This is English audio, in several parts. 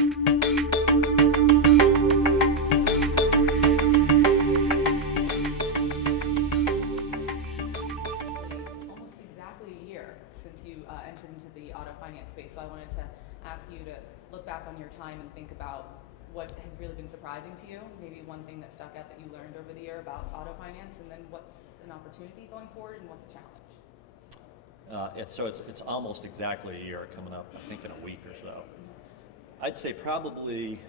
Almost exactly a year since you entered into the auto finance space, so I wanted to ask you to look back on your time and think about what has really been surprising to you, maybe one thing that stuck out that you learned over the year about auto finance, and then what's an opportunity going forward and what's a challenge? It's almost exactly a year coming up, I think in a week or so. I'd say probably,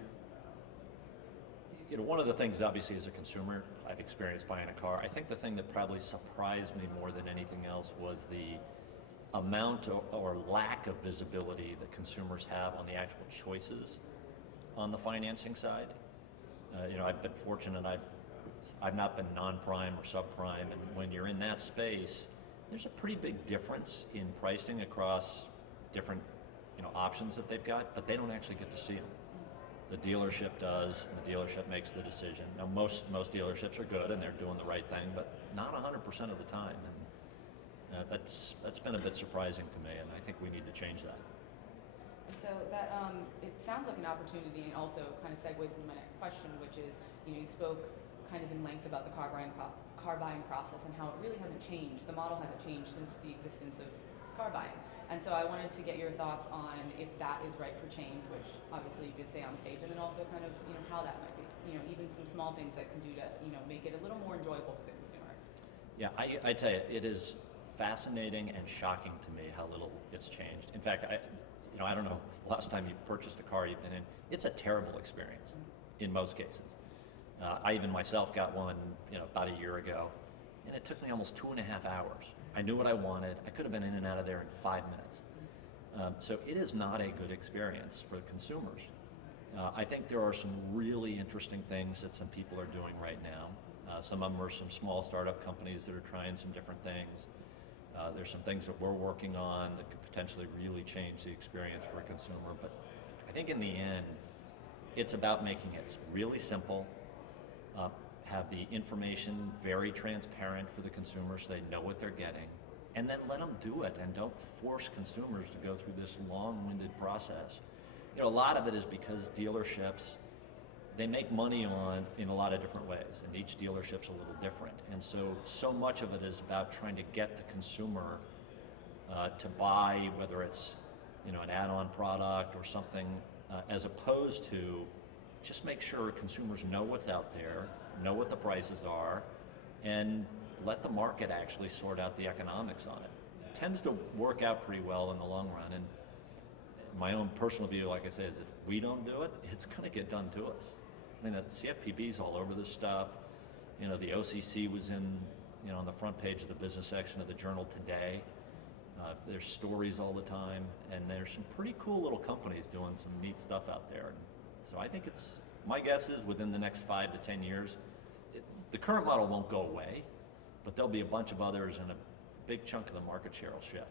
one of the things obviously as a consumer I've experienced buying a car. I think the thing that probably surprised me more than anything else was the amount or lack of visibility that consumers have on the actual choices on the financing side. I've been fortunate. I've not been non-prime or subprime, and when you're in that space, there's a pretty big difference in pricing across different options that they've got, but they don't actually get to see them. The dealership does, and the dealership makes the decision. Now most dealerships are good and they're doing the right thing, but not 100% of the time, and that's been a bit surprising to me, and I think we need to change that. And so that it sounds like an opportunity, and also kind of segues into my next question, which is, you spoke kind of in length about the car buying process and how it really hasn't changed. The model hasn't changed since the existence of car buying. And so I wanted to get your thoughts on if that is ripe for change, which obviously you did say on stage, and then also kind of how that might be, even some small things that can do to make it a little more enjoyable for the consumer. Yeah, I tell you, it is fascinating and shocking to me how little it's changed. In fact, I don't know the last time you purchased a car you've been in. It's a terrible experience in most cases. I even myself got one, about a year ago, and it took me almost 2.5 hours. I knew what I wanted. I could have been in and out of there in 5 minutes. So it is not a good experience for consumers. I think there are some really interesting things that some people are doing right now. Some of them are some small startup companies that are trying some different things. There's some things that we're working on that could potentially really change the experience for a consumer. But I think in the end, it's about making it really simple, have the information very transparent for the consumers so they know what they're getting, and then let them do it, and don't force consumers to go through this long-winded process. A lot of it is because dealerships, they make money in a lot of different ways, and each dealership's a little different. And so much of it is about trying to get the consumer to buy, whether it's an add-on product or something, as opposed to just make sure consumers know what's out there, know what the prices are, and let the market actually sort out the economics on it. It tends to work out pretty well in the long run, and my own personal view, like I say, is if we don't do it, it's going to get done to us. I mean, the CFPB's all over this stuff. The OCC was on the front page of the business section of the Journal today. There's stories all the time, and there's some pretty cool little companies doing some neat stuff out there. So I think my guess is within the next 5 to 10 years, the current model won't go away, but there'll be a bunch of others, and a big chunk of the market share will shift.